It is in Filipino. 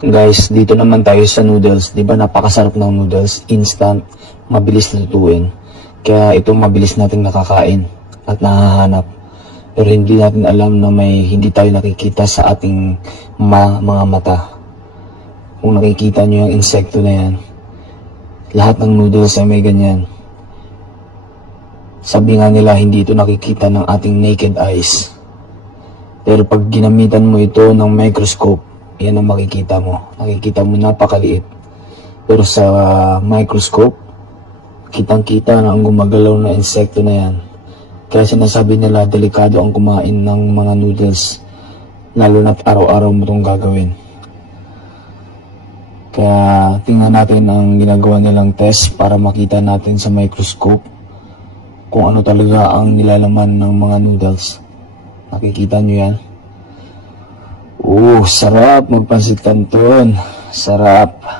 Guys, dito naman tayo sa noodles. Di ba napakasarap ng noodles? Instant, mabilis lutuin. Kaya ito mabilis nating nakakain at nahahanap. Pero hindi natin alam na hindi tayo nakikita sa ating mga mata. Kung nakikita nyo yung insekto na yan, lahat ng noodles ay may ganyan. Sabi nga nila, hindi ito nakikita ng ating naked eyes. Pero pag ginamitan mo ito ng microscope, yan ang makikita mo. Makikita mo napakaliit. Pero sa microscope, kitang-kita na ang gumagalaw na insekto na yan. Kaya sinasabi nila, delikado ang kumain ng mga noodles. Lalo na't araw-araw mo itong gagawin. Kaya tingnan natin ang ginagawa nilang test para makita natin sa microscope kung ano talaga ang nilalaman ng mga noodles. Nakikita nyo yan? Sarap magpansit canton. Sarap.